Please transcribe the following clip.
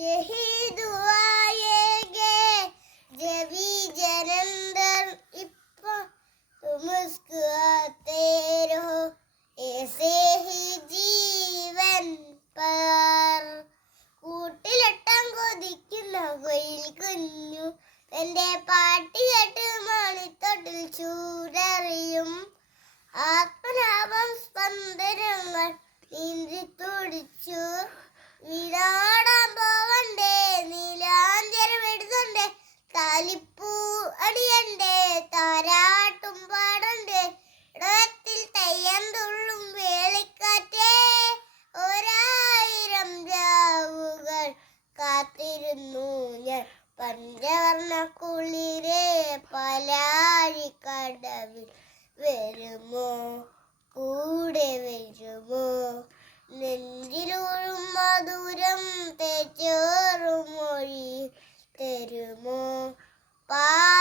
यही दुआएंगे जबी जलंधर इप्पा तुम मुस्कुराते रहो ऐसे ही ജീവൻ പർ കൂട്ടിലെട്ടാൻ കൊതിക്കുന്ന കൊയിൽ കുഞ്ഞു എന്റെ പാട്ട് കേട്ട് മണിത്തൊട്ടിൽ ചൂടറിയും ആത്മലാഭം സ്പന്ദനങ്ങൾ നീന്തി തുടിച്ചു കാത്തിരുന്നു. ഞാൻ പഞ്ചവർണ കുളിരെ പലാഴിക്കടവിൽ വരുമോ? കൂടെ വരുമോ? നെഞ്ചിലൂറും മധുരം തേച്ചോറും മൊഴി തരുമോ? പാ